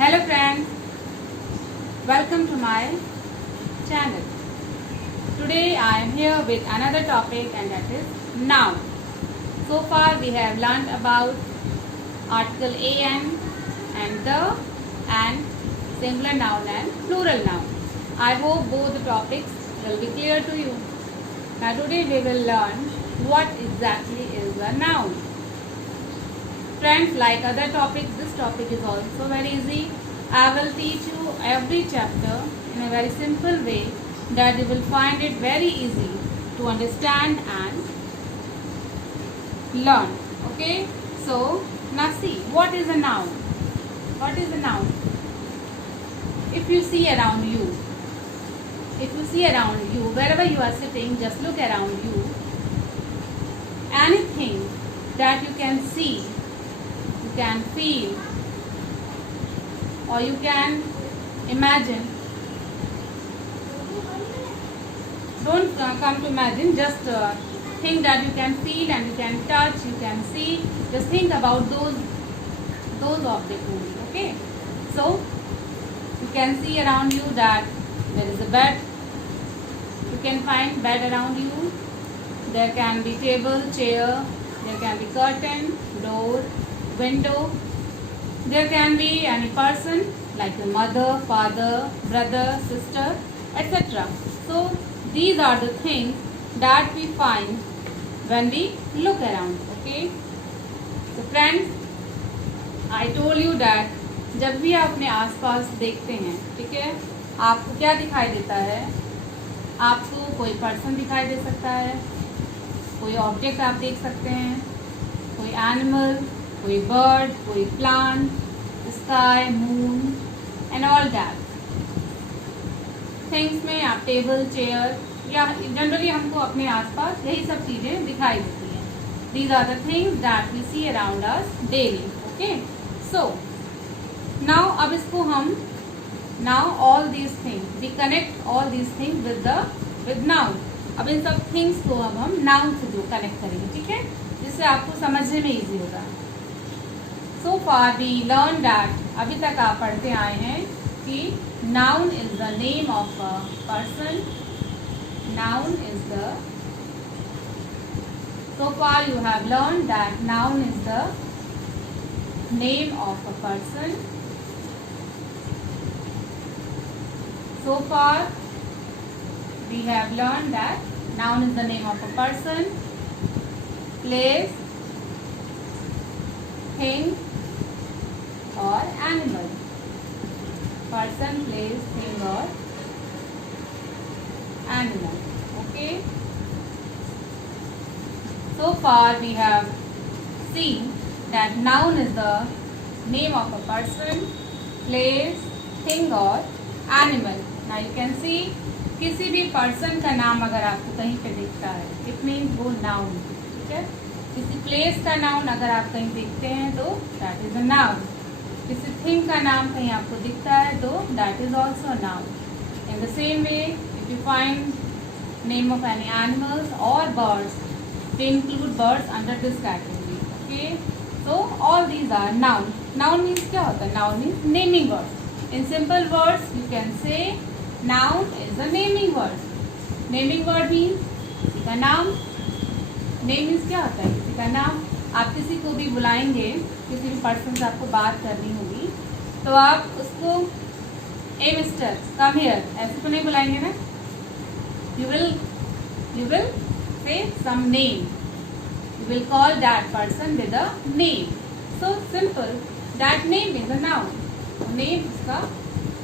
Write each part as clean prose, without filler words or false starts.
Hello friends, welcome to my channel. Today I am here with another topic and that is noun. So far we have learned about article an and the and singular noun and plural noun. I hope both the topics will be clear to you. Now today we will learn what exactly is a noun. Friends, like other topics, this topic is also very easy. I will teach you every chapter in a very simple way that you will find it very easy to understand and learn. Okay? So, now see, what is a noun? What is a noun? If you see around you, wherever you are sitting, just look around you. Anything that you can see, you can feel, or you can imagine. Don't come to imagine, just think that you can feel and you can touch, you can see. Just think about those objects only. Okay? So you can see around you that there is a bed. You can find bed around you. There can be table, chair. There can be curtain, door, window. There can be any person like your mother, father, brother, sister, etc. So these are the things that we find when we look around. Okay. So friends, I told you that जब भी आप अपने आसपास देखते हैं, ठीक है, आपको क्या दिखाई देता है? आपको कोई पर्सन दिखाई दे सकता है, कोई ऑब्जेक्ट आप देख सकते हैं, कोई एनिमल, कोई बर्ड, कोई plant, sky, moon and all that things में आप टेबल, चेयर या जनरली हमको अपने आसपास यही सब चीजें दिखाई देती हैं. These are the things that we see around us daily. Okay, so now अब इसको हम now all these things we connect all these things with noun. अब इन सब थिंग्स को अब हम नाउन से जो कनेक्ट करेंगे, ठीक है, जिससे आपको समझने में इजी होगा. सो फार वी लर्न दैट, अभी तक आप पढ़ते आए हैं कि noun is the name of a person. Noun is the, so far you have learned that noun is the name of a person. So far we have learned that noun is the name of a person, place, thing or animal. Person, place, thing or animal. Okay. So far we have seen that noun is the name of a person, place, thing or animal. Now you can see, किसी भी person का नाम अगर आपको कहीं पे दिखता है, इट मीन्स वो नाउन. ठीक है. किसी प्लेस का नाउन अगर आप कहीं देखते हैं तो दैट इज अ नाउन. किसी थिंग का नाम कहीं आपको दिखता है तो that is also a noun. In the same way if you find name of any animals और birds, they include birds under this category. Okay, so all these are noun. Noun means क्या होता है? Noun means naming word. In simple words you can say noun is a naming word. Naming word means किसी का नाम. Name means क्या होता है? किसी का नाम. आप किसी को भी बुलाएंगे, किसी भी पर्सन से आपको बात करनी होगी तो आप उसको ए मिस्टर कम हियर ऐसे तो नहीं बुलाएंगे ना. You will say some name. You will call that person with a name. So simple. That name is a noun. Name इसका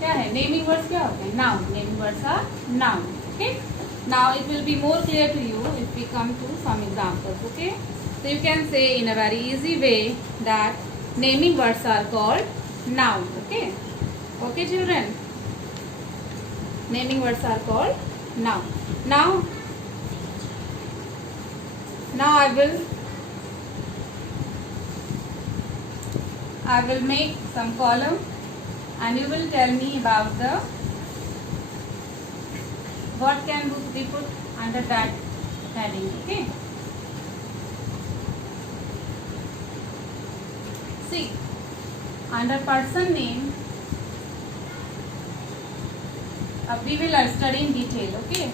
क्या है? Naming words क्या होते हैं? Noun. Naming words are noun. Okay. Now it will be more clear to you if we come to some examples. Okay. So you can say in a very easy way that naming words are called noun. Okay. Okay, children. Naming words are called noun. Now I will make some column and you will tell me about the what can be put under that heading. Okay. See, under person name we will study in detail. Okay,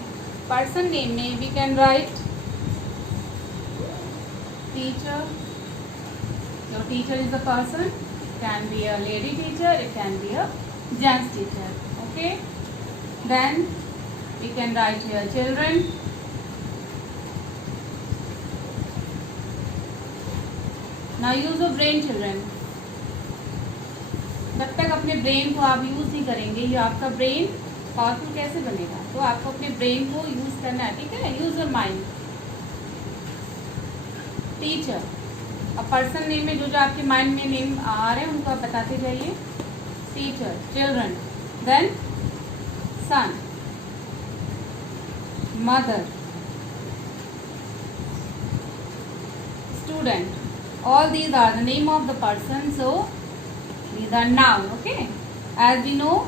person name में we can write teacher. Your teacher is a person. It can be a lady teacher, it can be a gents teacher. Okay, then we can write here children. Now use of brain children. जब तक अपने brain को आप use नहीं करेंगे, ये आपका brain powerful कैसे बनेगा? तो आपको अपने ब्रेन को यूज करना है, ठीक है? Use your mind. टीचर. अब पर्सन नेम में जो जो आपके माइंड में नेम आ रहे हैं उनको आप बताते जाइए. Teacher, children, then son, mother, student. All these are the name of the person, so these are noun. Okay, as we know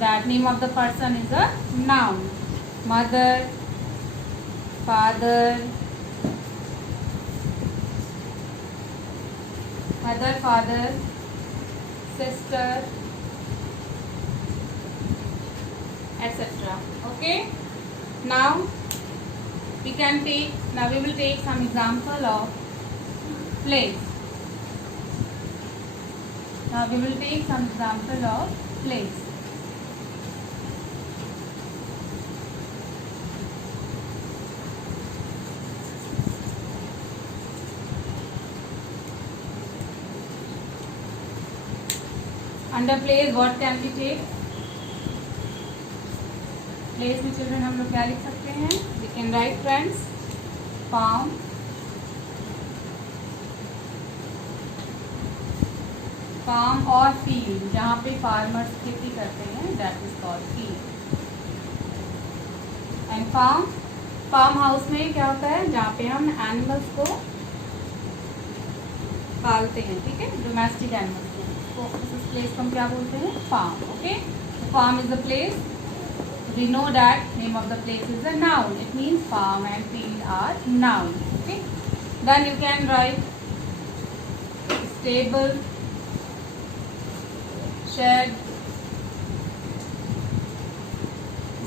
that name of the person is a noun. Mother, father, father, sister, etc. Okay, now we will take some example of place. Now we will take some example of place. Under place what can we take? Place में children हम लोग क्या लिख सकते हैं? We can write friends, farm, farm और field, जहाँ पे फार्मर्स खेती करते हैं, that is called field. And farm house में क्या होता है? जहाँ पे हम एनिमल्स को पालते हैं, ठीक है? डोमेस्टिक एनिमल्स को. तो इस प्लेस को हम क्या बोलते हैं? Farm. Okay, farm is the place. We know that name of the place is a noun. It means farm and field are noun. Okay, then you can write stable, shed.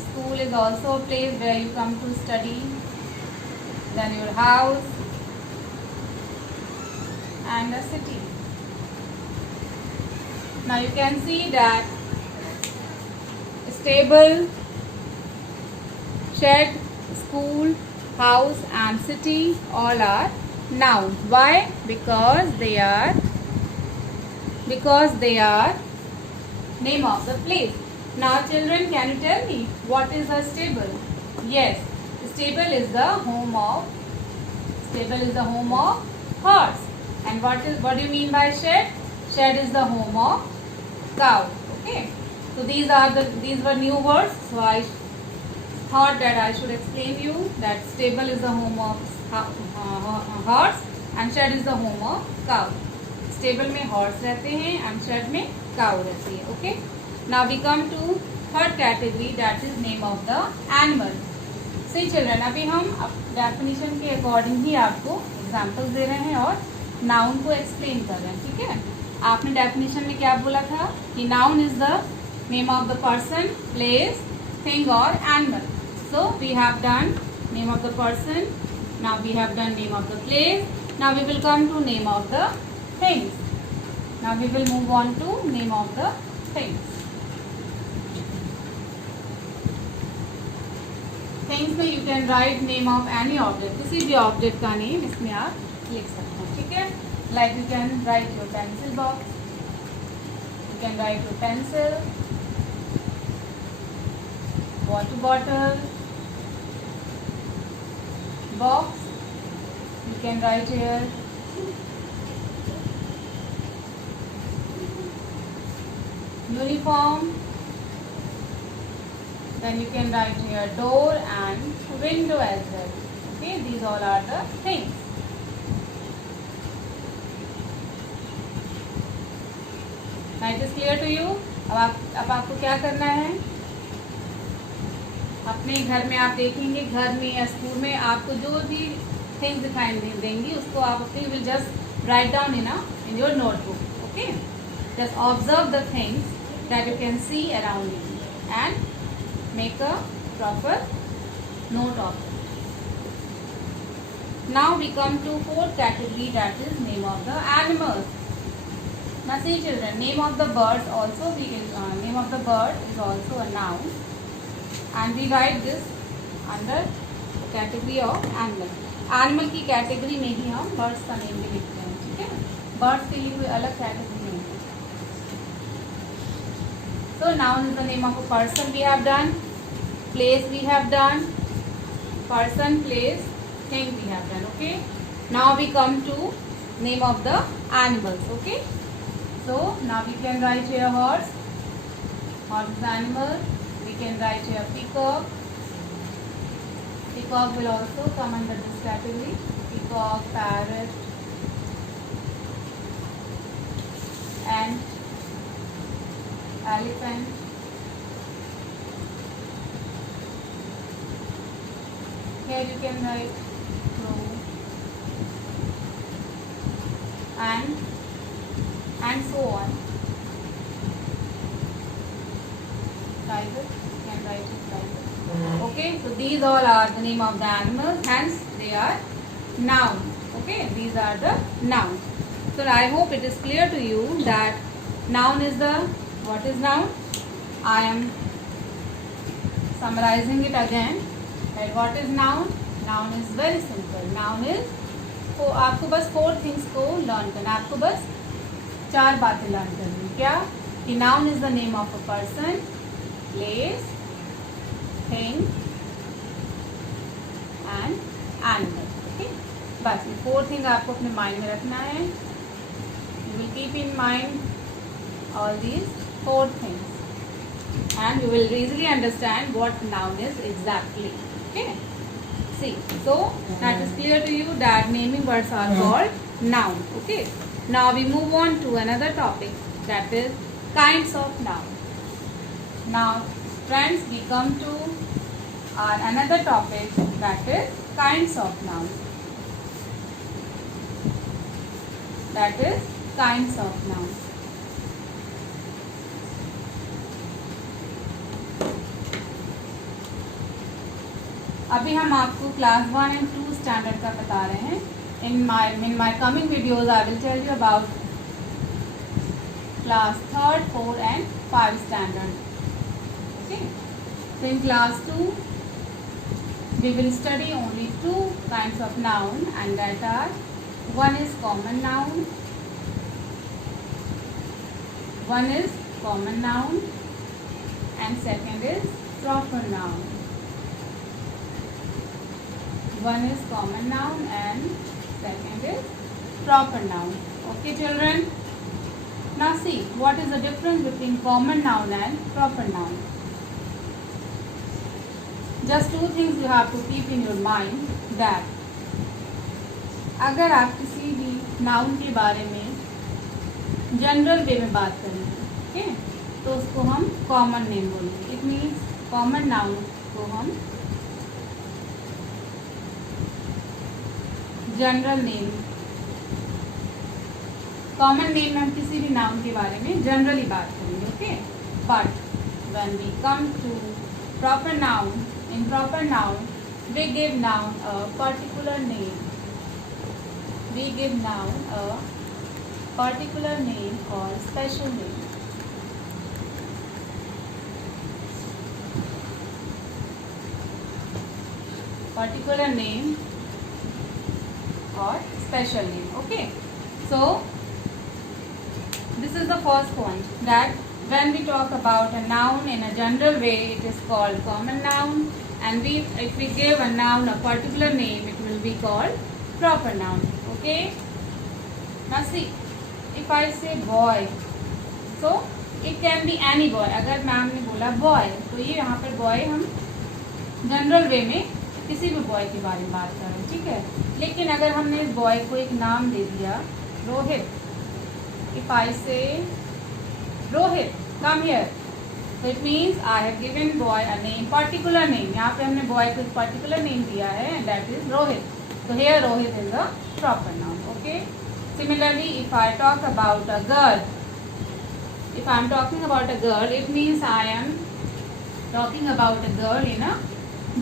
School is also a place where you come to study. Then your house and a city. Now you can see that stable, shed, school, house and city all are nouns. Why? Because they are name of the place. Now children, can you tell me what is a stable? Yes, stable is the home of horse. And what do you mean by shed? Shed is the home of cow. Okay, so these were new words, so I thought that I should explain you that stable is the home of horse and shed is the home of cow. Stable में horse रहते हैं and shed में cow रहती है. Okay, now we come to third category, that is name of the animal. See children, अभी हम definition के according ही आपको एग्जांपल्स दे रहे हैं और नाउन को एक्सप्लेन कर रहे हैं, ठीक है? आपने डेफिनेशन में क्या बोला था कि noun is the name of the person, place, thing और animal. So we have done name of the person, now we have done name of the place, now we will come to name of the things. Now we will move on to name of the things. Things में you can write name of any object. किसी भी object का name इसमें आप लिख सकते हैं, ठीक है? Like you can write your pencil box. You can write your pencil, water bottle, box. You can write here uniform. Then you can write here door and window as well. Okay, these all are the things. Now it is clear to you. अब आपको क्या करना है? अपने घर में आप देखेंगे, घर में या स्कूल में आपको जो भी थिंग्स दिखाई देंगी उसको आप अपने will just write down in your notebook. Okay, just observe the things that you can see around you and make a proper note of it. Now we come to fourth category, that is name of the animals. Now see children, name of the birds also name of the bird is also a noun, and we write this under category of animal. Animal की category में ही हम birds का name भी लिखते हैं, ठीक है. Birds के लिए कोई अलग कैटेगरी नहीं है. So noun is the name of a person we have done, place we have done, person, place, thing we have done. Okay. Now we come to name of the animals. Okay. So now we can write here horse. Horse is animal. We can write here peacock. Peacock will also come under this category. Peacock, parrot, ant, elephant, here you can write crow, and so on. Tiger, you can write it tiger. Okay, so these all are the name of the animals, hence they are noun. Okay, these are the nouns. So I hope it is clear to you that noun is the, what is noun? I am summarizing it again. That what is noun? Noun is very simple. Noun is, तो आपको बस 4 things को learn करना, आपको बस 4 बातें learn करनी. क्या? कि noun is the name of a person, place, thing and animal. Okay, बस ये 4 things आपको अपने माइंड में रखना है. You will keep in mind all these 4 things and you will easily understand what noun is exactly. Okay, see, so that is clear to you that naming words are called noun. Okay, now we move on to another topic, that is kinds of noun. Now friends, we come to our another topic, that is kinds of noun. That is kinds of noun. अभी हम आपको class 1 and 2 standard का बता रहे हैं. In my coming videos I will tell you about class 3rd, 4 and 5 standard. Okay. So in class 2 we will study only 2 kinds of noun, and that are, one is common noun, and second is proper noun. One is common noun and second is proper noun. Okay children, now see what is the difference between common noun and proper noun. Just 2 things you have to keep in your mind, that अगर आप किसी भी noun के बारे में general वे में बात करेंगे, ओके, तो उसको हम कॉमन नेम बोलेंगे. इट मीन्स कॉमन नाउन को हम जनरल नेम, कॉमन नेम में हम किसी भी नाउन के बारे में जनरली बात करेंगे. Okay, but when we come to proper noun, in proper noun we give noun a particular name. We give noun a particular name or special name. Particular name or special name. Okay, so this is the first point, that when we talk about a noun in a general way, it is called common noun, and if we give a noun a particular name, it will be called proper noun. Okay, now see, if I say boy, so it can be any boy. अगर ma'am ने बोला boy, तो ये यहाँ पर boy हम general वे में किसी भी बॉय के बारे में बात कर रहे हैं, ठीक है. लेकिन अगर हमने इस बॉय को एक नाम दे दिया Rohit, if I say Rohit, come here. So it means I have given boy a name, particular name. यहाँ पे हमने boy को एक particular name दिया है, and that is Rohit. So here Rohit is a proper noun. Okay. Similarly, if I talk about a girl, if I am talking about a girl, it means I am talking about a girl in a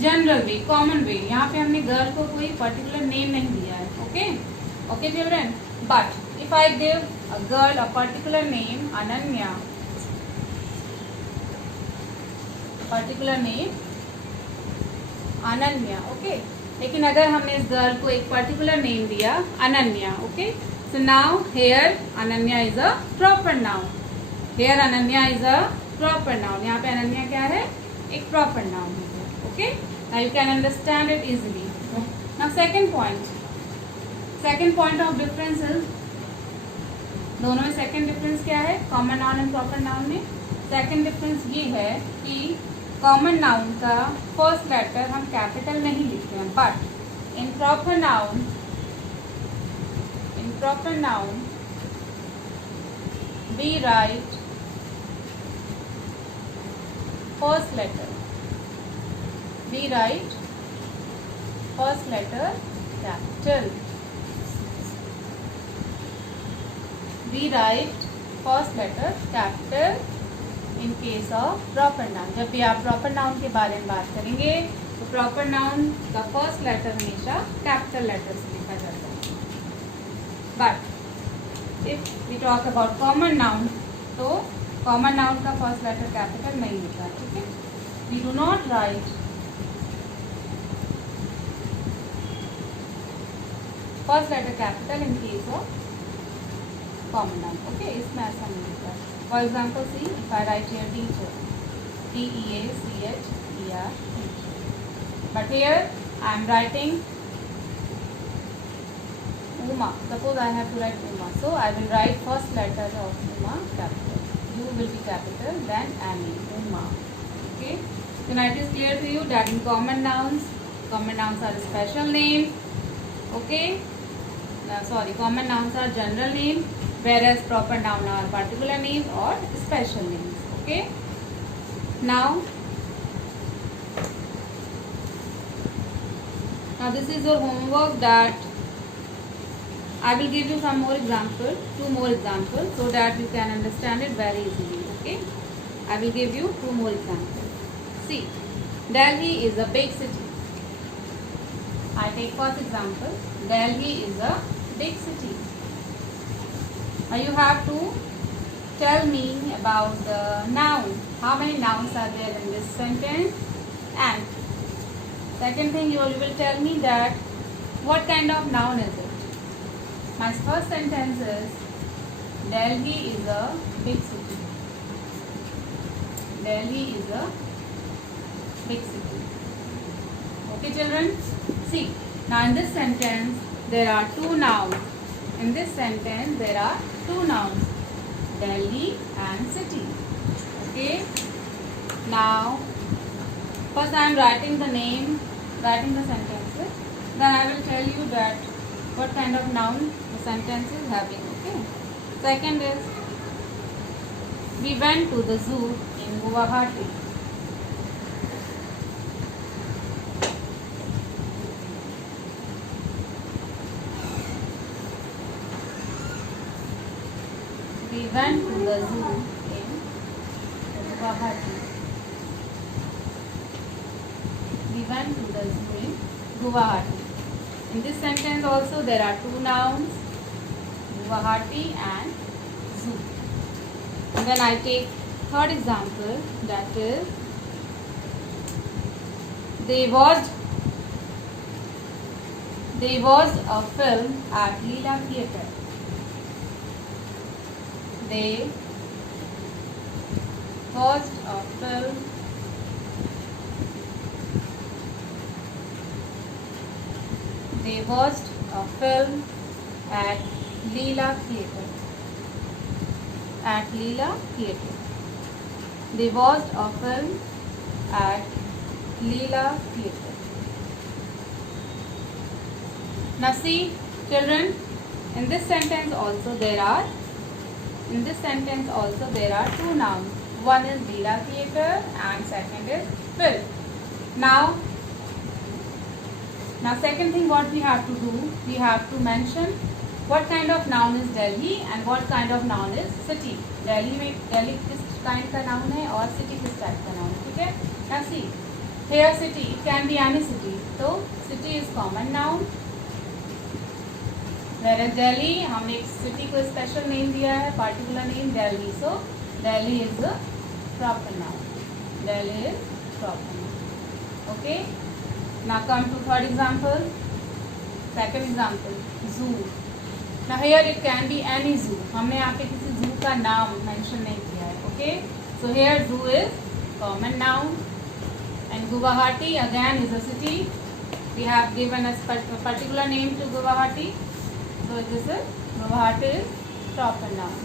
general way, common वे. यहाँ पे हमने girl को कोई particular name नहीं दिया है. Okay okay children. But if I give a girl a particular name Ananya, particular name Ananya. Okay लेकिन अगर हमने इस गर्ल को एक पर्टिकुलर नेम दिया Ananya. Okay so now here Ananya is a proper noun. Here Ananya is a proper noun. यहाँ पे अनन्या क्या है? एक प्रॉपर नाउन है. Okay now you can understand it easily. Now second point of difference is, दोनों में सेकंड डिफरेंस क्या है? Common noun and proper noun में सेकंड डिफरेंस ये है कि कॉमन नाउन का फर्स्ट लेटर हम कैपिटल नहीं लिखते हैं, but in proper noun we write first letter capital. We write first letter capital in case of proper noun. जब भी आप proper noun के बारे में बात करेंगे तो proper noun का first letter हमेशा capital letter से लिखा जाता है. But if we talk about common noun, तो common noun का first letter capital नहीं लिखा है. ठीक है, we do not write first letter capital in case of common noun. Okay, इसमें ऐसा नहीं लिखा है. For example, see if I write here teacher, Teacher, but here I am writing Uma. Suppose I have to write Uma, so I will write first letter of Uma capital. U will be capital, then Annie, Uma. Okay, so now it is clear to you that in common nouns are special names. Okay, common nouns are general names, whereas proper noun are particular names or special names. Okay, now this is your homework, that I will give you some more examples, 2 more examples, so that you can understand it very easily. Okay, I will give you 2 more examples. See, Delhi is a big city. I take first example. Delhi is a big city. Now you have to tell me about the noun. How many nouns are there in this sentence? And second thing, you will tell me that what kind of noun is it. My first sentence is Delhi is a big city. Delhi is a big city. Okay, children? See, now in this sentence there are 2 nouns. In this sentence there are 2 nouns, Delhi and city. Okay. Now first I am writing the sentences. Then I will tell you that what kind of noun the sentence is having. Okay. Second is, we went to the zoo in Guwahati. We went to the zoo in Guwahati. We went to the zoo in Guwahati. In this sentence also there are 2 nouns, Guwahati and zoo. And then I take third example, that is, they watched a film at Leela Theatre. They watched a film at Leela Theatre. At Leela Theatre. They watched a film at Leela Theatre. Now see, children, in this sentence also there are 2 nouns. One is Leela Theatre and second is film. Now second thing what we have to do, we have to mention what kind of noun is Delhi and what kind of noun is city. Delhi किस kind का noun है और city किस type का noun है, ठीक है। ना see here city, it can be any city, तो city is common noun. Where Delhi, हमने एक सिटी को स्पेशल नेम दिया है, particular name Delhi, so Delhi is the proper noun, Delhi is proper noun, okay. Now come to third example, second example, zoo. Now here it can be any zoo. हमने यहाँ पे किसी zoo का नाम मेंशन नहीं किया है, okay? So here zoo is common noun, and Guwahati again is a city. We have given a particular name to Guwahati, so this is Guwahati is proper noun.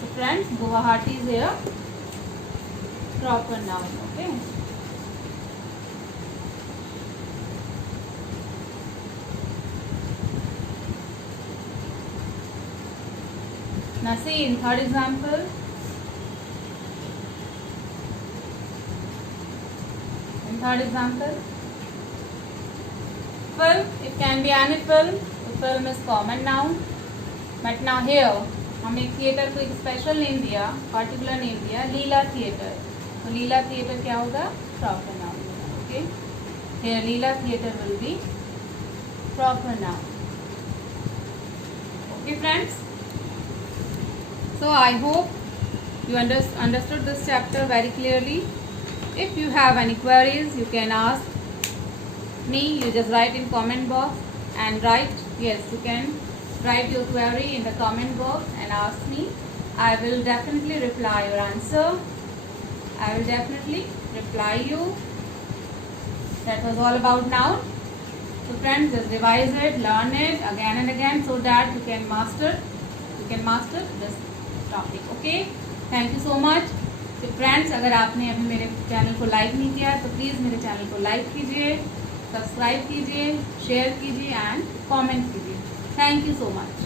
So friends, Guwahati is here proper noun, okay? Now see in third example, film, it can be any film. The film is common noun, but now here हम एक theatre को एक special name दिया, particular name दिया, लीला theatre. तो लीला theatre क्या होगा, proper noun होगा, okay. Here Leela theatre will be proper noun, okay friends. So I hope you understood this chapter very clearly. If you have any queries, you can ask me. You just write in comment box and write. Yes, you can write your query in the comment box and ask me. I will definitely reply your answer. I will definitely reply you. That was all about noun. So friends, just revise it, learn it again and again so that you can master this topic, okay. Thank you so much. तो friends, अगर आपने अभी मेरे channel को like नहीं किया तो please मेरे चैनल को लाइक कीजिए, सब्सक्राइब कीजिए, शेयर कीजिए एंड कमेंट कीजिए। Thank you so much.